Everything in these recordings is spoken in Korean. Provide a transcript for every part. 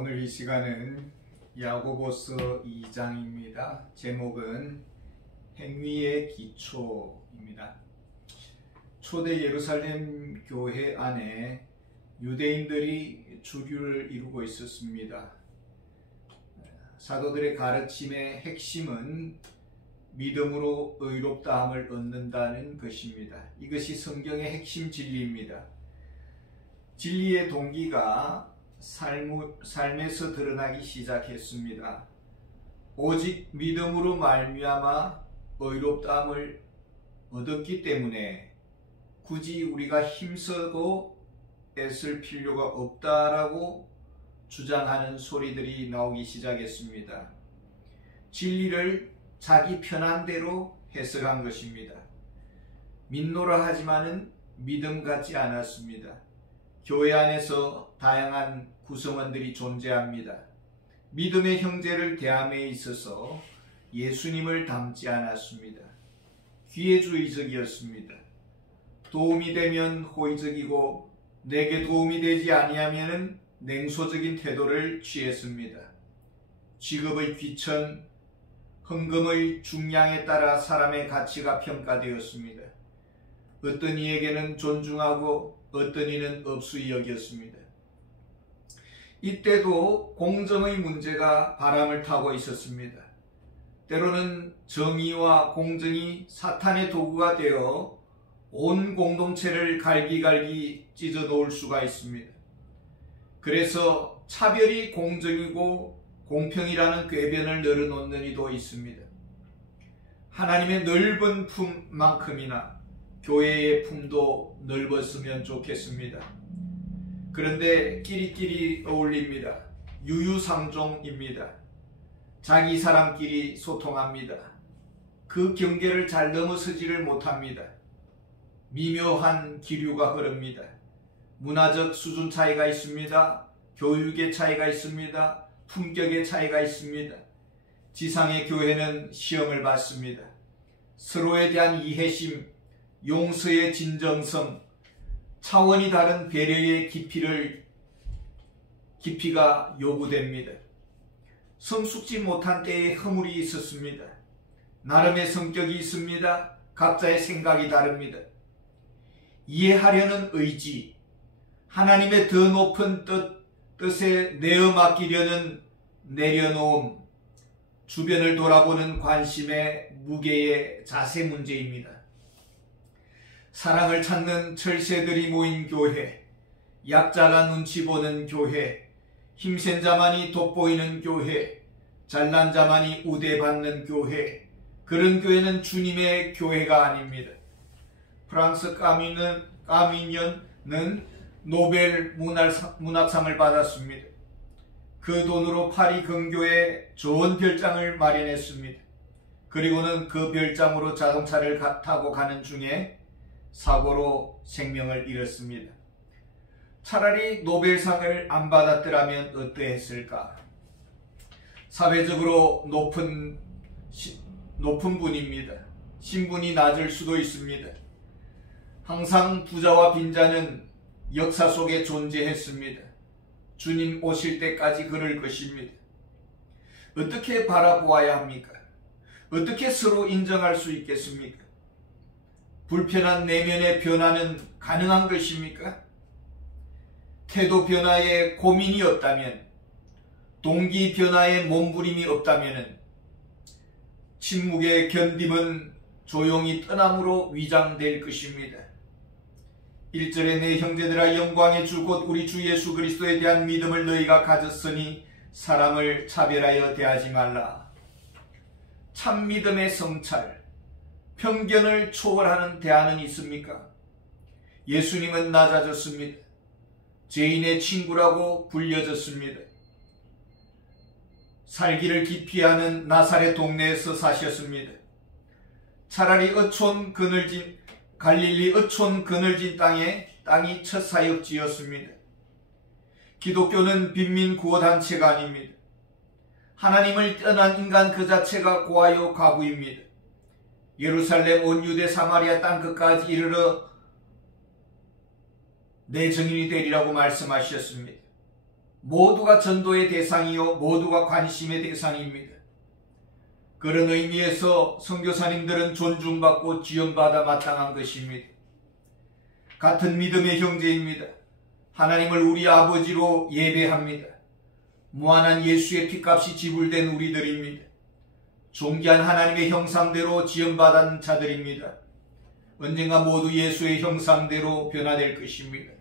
오늘 이 시간은 야고보서 2장입니다. 제목은 행위의 기초입니다. 초대 예루살렘 교회 안에 유대인들이 주류를 이루고 있었습니다. 사도들의 가르침의 핵심은 믿음으로 의롭다함을 얻는다는 것입니다. 이것이 성경의 핵심 진리입니다. 진리의 동기가 삶에서 드러나기 시작했습니다. 오직 믿음으로 말미암아 의롭다함을 얻었기 때문에 굳이 우리가 힘쓰고 애쓸 필요가 없다라고 주장하는 소리들이 나오기 시작했습니다. 진리를 자기 편한 대로 해석한 것입니다. 믿노라 하지만은 믿음 같지 않았습니다. 교회 안에서 다양한 구성원들이 존재합니다. 믿음의 형제를 대함에 있어서 예수님을 닮지 않았습니다. 기회주의적이었습니다. 도움이 되면 호의적이고 내게 도움이 되지 아니하면 냉소적인 태도를 취했습니다. 직업의 귀천, 헌금의 중량에 따라 사람의 가치가 평가되었습니다. 어떤 이에게는 존중하고 어떤 이는 업수히 여겼습니다. 이때도 공정의 문제가 바람을 타고 있었습니다. 때로는 정의와 공정이 사탄의 도구가 되어 온 공동체를 갈기갈기 찢어 놓을 수가 있습니다. 그래서 차별이 공정이고 공평이라는 궤변을 늘어놓는 이도 있습니다. 하나님의 넓은 품만큼이나 교회의 품도 넓었으면 좋겠습니다. 그런데 끼리끼리 어울립니다. 유유상종입니다. 자기 사람끼리 소통합니다. 그 경계를 잘 넘어서지를 못합니다. 미묘한 기류가 흐릅니다. 문화적 수준 차이가 있습니다. 교육의 차이가 있습니다. 품격의 차이가 있습니다. 지상의 교회는 시험을 받습니다. 서로에 대한 이해심, 용서의 진정성, 차원이 다른 배려의 깊이가 요구됩니다. 성숙지 못한 때에 허물이 있었습니다. 나름의 성격이 있습니다. 각자의 생각이 다릅니다. 이해하려는 의지, 하나님의 더 높은 뜻에 내어 맡기려는 내려놓음, 주변을 돌아보는 관심의 무게의 자세 문제입니다. 사랑을 찾는 철새들이 모인 교회, 약자가 눈치 보는 교회, 힘센 자만이 돋보이는 교회, 잘난 자만이 우대받는 교회, 그런 교회는 주님의 교회가 아닙니다. 프랑스 까미년은 노벨 문학상을 받았습니다. 그 돈으로 파리 근교에 좋은 별장을 마련했습니다. 그리고는 그 별장으로 자동차를 타고 가는 중에 사고로 생명을 잃었습니다. 차라리 노벨상을 안 받았더라면 어떠했을까? 사회적으로 높은 분입니다. 신분이 낮을 수도 있습니다. 항상 부자와 빈자는 역사 속에 존재했습니다. 주님 오실 때까지 그럴 것입니다. 어떻게 바라보아야 합니까? 어떻게 서로 인정할 수 있겠습니까? 불편한 내면의 변화는 가능한 것입니까? 태도 변화에 고민이 없다면, 동기 변화에 몸부림이 없다면 침묵의 견딤은 조용히 떠남으로 위장될 것입니다. 1절에 내 형제들아 영광의 주 곧 우리 주 예수 그리스도에 대한 믿음을 너희가 가졌으니 사람을 차별하여 대하지 말라. 참 믿음의 성찰, 편견을 초월하는 대안은 있습니까? 예수님은 낮아졌습니다. 죄인의 친구라고 불려졌습니다. 살기를 기피하는 나사렛 동네에서 사셨습니다. 차라리 갈릴리 어촌 그늘진 땅이 첫 사역지였습니다. 기독교는 빈민 구호단체가 아닙니다. 하나님을 떠난 인간 그 자체가 고아요 가부입니다. 예루살렘 온 유대 사마리아 땅 끝까지 이르러 내 증인이 되리라고 말씀하셨습니다. 모두가 전도의 대상이요 모두가 관심의 대상입니다. 그런 의미에서 선교사님들은 존중받고 지원받아 마땅한 것입니다. 같은 믿음의 형제입니다. 하나님을 우리 아버지로 예배합니다. 무한한 예수의 피값이 지불된 우리들입니다. 존귀한 하나님의 형상대로 지원받은 자들입니다. 언젠가 모두 예수의 형상대로 변화될 것입니다.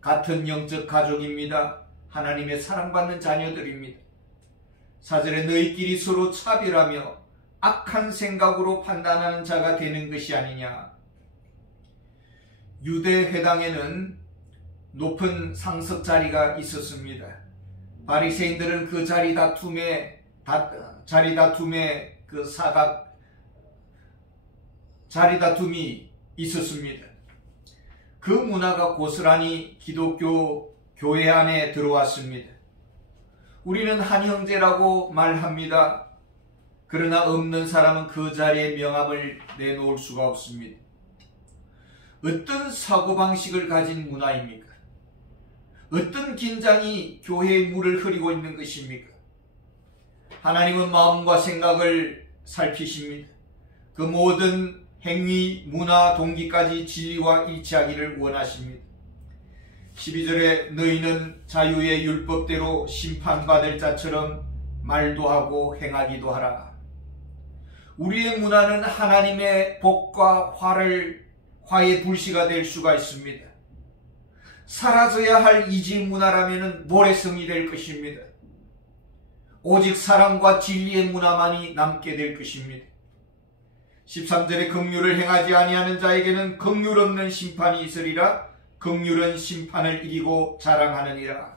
같은 영적 가족입니다. 하나님의 사랑받는 자녀들입니다. 4절에 너희끼리 서로 차별하며 악한 생각으로 판단하는 자가 되는 것이 아니냐. 유대 회당에는 높은 상석 자리가 있었습니다. 바리새인들은 그 자리 다툼에 자리 다툼이 있었습니다. 그 문화가 고스란히 기독교 교회 안에 들어왔습니다. 우리는 한 형제라고 말합니다. 그러나 없는 사람은 그 자리에 명함을 내놓을 수가 없습니다. 어떤 사고방식을 가진 문화입니까? 어떤 긴장이 교회의 물을 흐리고 있는 것입니까? 하나님은 마음과 생각을 살피십니다. 그 모든 행위, 문화, 동기까지 진리와 일치하기를 원하십니다. 12절에 너희는 자유의 율법대로 심판받을 자처럼 말도 하고 행하기도 하라. 우리의 문화는 하나님의 복과 화의 불씨가 될 수가 있습니다. 사라져야 할 이지 문화라면 모래성이 될 것입니다. 오직 사랑과 진리의 문화만이 남게 될 것입니다. 13절에 긍휼을 행하지 아니하는 자에게는 긍휼 없는 심판이 있으리라. 긍휼은 심판을 이기고 자랑하느니라.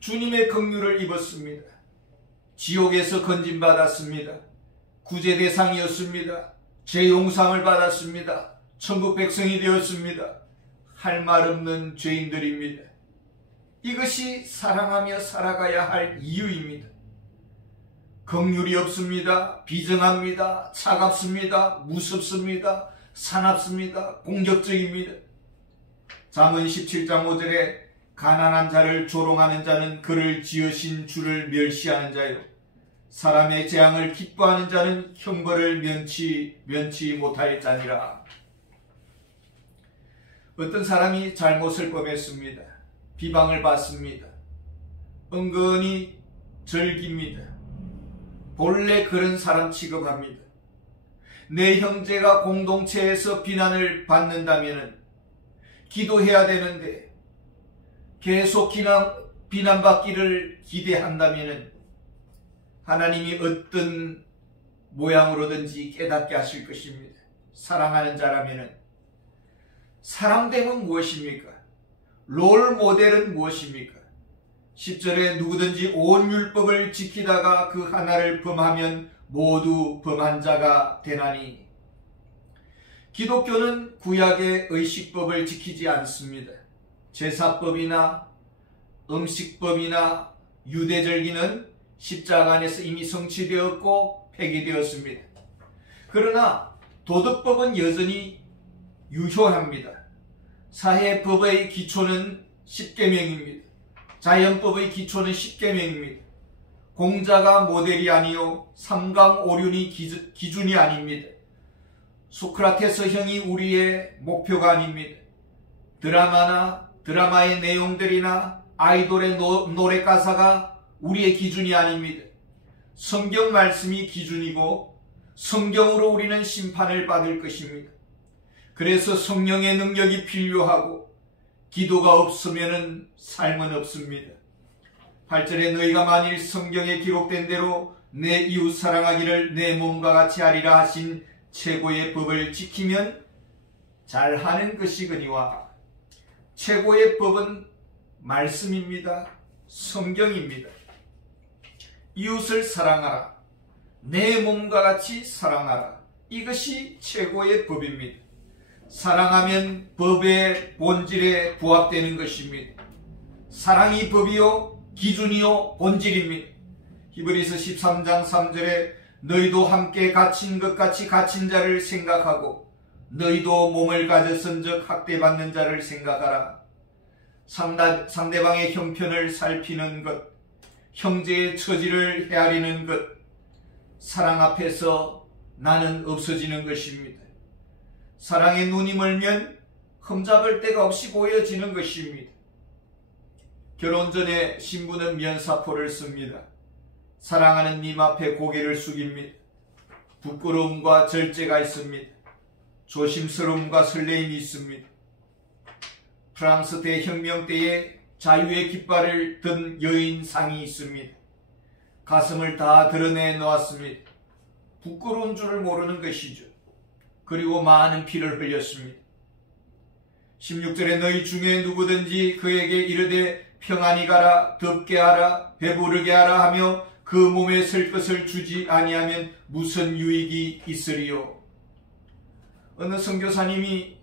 주님의 긍휼을 입었습니다. 지옥에서 건진받았습니다. 구제 대상이었습니다. 죄 용서를 받았습니다. 천국 백성이 되었습니다. 할 말 없는 죄인들입니다. 이것이 사랑하며 살아가야 할 이유입니다. 긍휼이 없습니다. 비정합니다. 차갑습니다. 무섭습니다. 사납습니다. 공격적입니다. 잠언 17장 5절에 가난한 자를 조롱하는 자는 그를 지으신 주를 멸시하는 자요, 사람의 재앙을 기뻐하는 자는 형벌을 면치 못할 자니라. 어떤 사람이 잘못을 범했습니다. 비방을 받습니다. 은근히 즐깁니다. 본래 그런 사람 취급합니다. 내 형제가 공동체에서 비난을 받는다면 기도해야 되는데 계속 비난받기를 기대한다면 하나님이 어떤 모양으로든지 깨닫게 하실 것입니다. 사랑하는 자라면 사랑됨은 무엇입니까? 롤 모델은 무엇입니까? 10절에 누구든지 온 율법을 지키다가 그 하나를 범하면 모두 범한 자가 되나니. 기독교는 구약의 의식법을 지키지 않습니다. 제사법이나 음식법이나 유대절기는 십자가 안에서 이미 성취되었고 폐기되었습니다. 그러나 도덕법은 여전히 유효합니다. 사회법의 기초는 십계명입니다. 자연법의 기초는 십계명입니다. 공자가 모델이 아니요 삼강오륜이 기준이 아닙니다. 소크라테스 형이 우리의 목표가 아닙니다. 드라마의 내용들이나 아이돌의 노래 가사가 우리의 기준이 아닙니다. 성경 말씀이 기준이고 성경으로 우리는 심판을 받을 것입니다. 그래서 성령의 능력이 필요하고 기도가 없으면 삶은 없습니다. 8절에 너희가 만일 성경에 기록된 대로 내 이웃 사랑하기를 내 몸과 같이 하리라 하신 최고의 법을 지키면 잘하는 것이거니와. 최고의 법은 말씀입니다. 성경입니다. 이웃을 사랑하라. 내 몸과 같이 사랑하라. 이것이 최고의 법입니다. 사랑하면 법의 본질에 부합되는 것입니다. 사랑이 법이요 기준이요 본질입니다. 히브리서 13장 3절에 너희도 함께 갇힌 것 같이 갇힌 자를 생각하고 너희도 몸을 가졌은즉 학대받는 자를 생각하라. 상대방의 형편을 살피는 것, 형제의 처지를 헤아리는 것, 사랑 앞에서 나는 없어지는 것입니다. 사랑의 눈이 멀면 흠잡을 데가 없이 보여지는 것입니다. 결혼 전에 신부는 면사포를 씁니다. 사랑하는 님 앞에 고개를 숙입니다. 부끄러움과 절제가 있습니다. 조심스러움과 설레임이 있습니다. 프랑스 대혁명 때에 자유의 깃발을 든 여인상이 있습니다. 가슴을 다 드러내 놓았습니다. 부끄러운 줄을 모르는 것이죠. 그리고 많은 피를 흘렸습니다. 16절에 너희 중에 누구든지 그에게 이르되 평안히 가라, 덥게 하라, 배부르게 하라 하며 그 몸에 쓸 것을 주지 아니하면 무슨 유익이 있으리요. 어느 선교사님이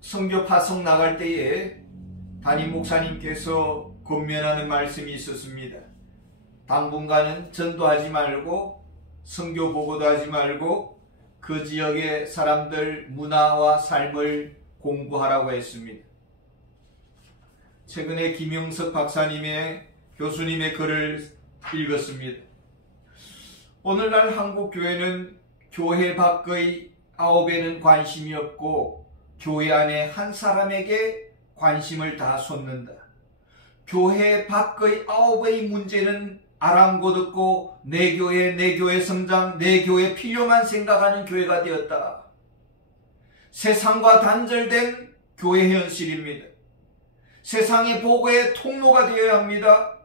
선교 파송 나갈 때에 담임 목사님께서 권면하는 말씀이 있었습니다. 당분간은 전도하지 말고 선교 보고도 하지 말고 그 지역의 사람들 문화와 삶을 공부하라고 했습니다. 최근에 김영석 박사님의 교수님의 글을 읽었습니다. 오늘날 한국 교회는 교회 밖의 아홉에는 관심이 없고 교회 안에 한 사람에게 관심을 다 쏟는다. 교회 밖의 아홉의 문제는 아랑곳없고 내 교회 성장, 내 교회 필요만 생각하는 교회가 되었다. 세상과 단절된 교회 현실입니다. 세상의 복의 통로가 되어야 합니다.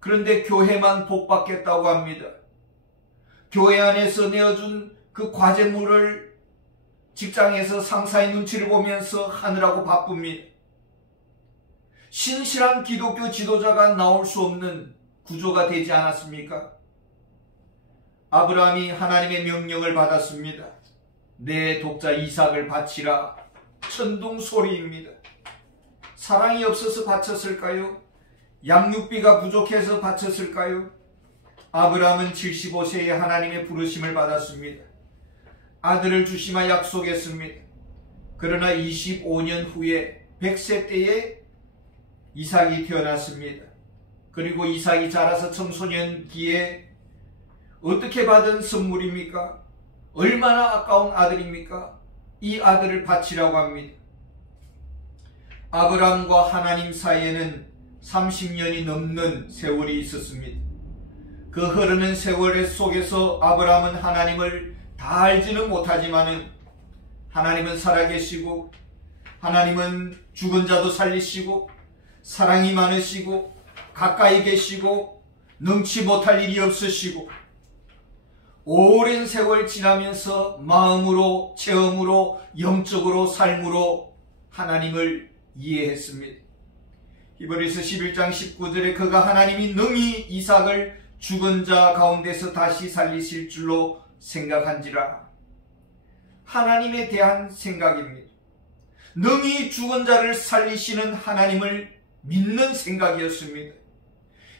그런데 교회만 복받겠다고 합니다. 교회 안에서 내어준 그 과제물을 직장에서 상사의 눈치를 보면서 하느라고 바쁩니다. 신실한 기독교 지도자가 나올 수 없는 구조가 되지 않았습니까? 아브라함이 하나님의 명령을 받았습니다. 내 독자 이삭을 바치라. 천둥 소리입니다. 사랑이 없어서 바쳤을까요? 양육비가 부족해서 바쳤을까요? 아브라함은 75세에 하나님의 부르심을 받았습니다. 아들을 주시마 약속했습니다. 그러나 25년 후에 100세 때에 이삭이 태어났습니다. 그리고 이삭이 자라서 청소년기에 어떻게 받은 선물입니까? 얼마나 아까운 아들입니까? 이 아들을 바치라고 합니다. 아브라함과 하나님 사이에는 30년이 넘는 세월이 있었습니다. 그 흐르는 세월 속에서 아브라함은 하나님을 다 알지는 못하지만 하나님은 살아계시고 하나님은 죽은 자도 살리시고 사랑이 많으시고 가까이 계시고 능치 못할 일이 없으시고 오랜 세월 지나면서 마음으로 체험으로 영적으로 삶으로 하나님을 이해했습니다. 히브리서 11장 19절에 그가 하나님이 능히 이삭을 죽은 자 가운데서 다시 살리실 줄로 생각한지라. 하나님에 대한 생각입니다. 능히 죽은 자를 살리시는 하나님을 믿는 생각이었습니다.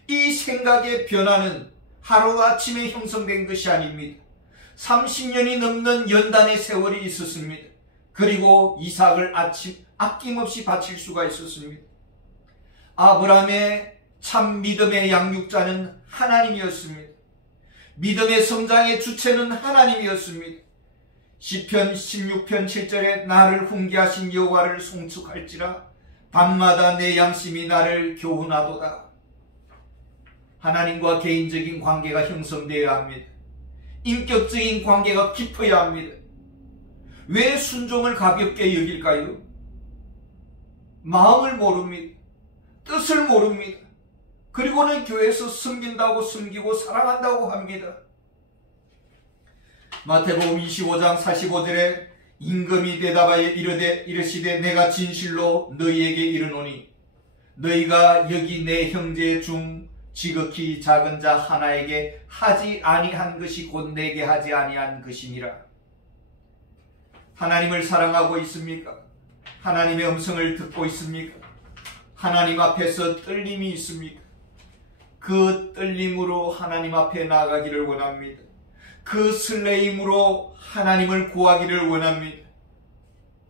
이 생각의 변화는 하루아침에 형성된 것이 아닙니다. 30년이 넘는 연단의 세월이 있었습니다. 그리고 이삭을 아낌없이 바칠 수가 있었습니다. 아브라함의 참 믿음의 양육자는 하나님이었습니다. 믿음의 성장의 주체는 하나님이었습니다. 시편 16편 7절에 나를 훈계하신 여호와를 송축할지라 밤마다 내 양심이 나를 교훈하도다. 하나님과 개인적인 관계가 형성되어야 합니다. 인격적인 관계가 깊어야 합니다. 왜 순종을 가볍게 여길까요? 마음을 모릅니다. 뜻을 모릅니다. 그리고는 교회에서 섬긴다고 섬기고 사랑한다고 합니다. 마태복음 25장 45절에 임금이 대답하여 이르시되 내가 진실로 너희에게 이르노니 너희가 여기 내 형제 중 지극히 작은 자 하나에게 하지 아니한 것이 곧 내게 하지 아니한 것이니라. 하나님을 사랑하고 있습니까? 하나님의 음성을 듣고 있습니까? 하나님 앞에서 떨림이 있습니까? 그 떨림으로 하나님 앞에 나아가기를 원합니다. 그 설레임으로 하나님을 구하기를 원합니다.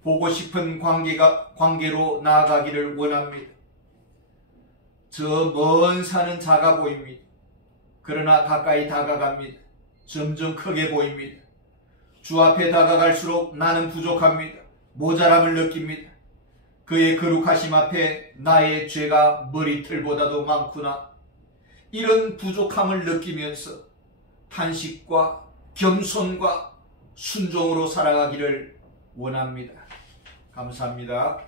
보고 싶은 관계로 나아가기를 원합니다. 저 먼 산은 작아 보입니다. 그러나 가까이 다가갑니다. 점점 크게 보입니다. 주 앞에 다가갈수록 나는 부족합니다. 모자람을 느낍니다. 그의 거룩하심 앞에 나의 죄가 머리털보다도 많구나. 이런 부족함을 느끼면서 탄식과 겸손과 순종으로 살아가기를 원합니다. 감사합니다.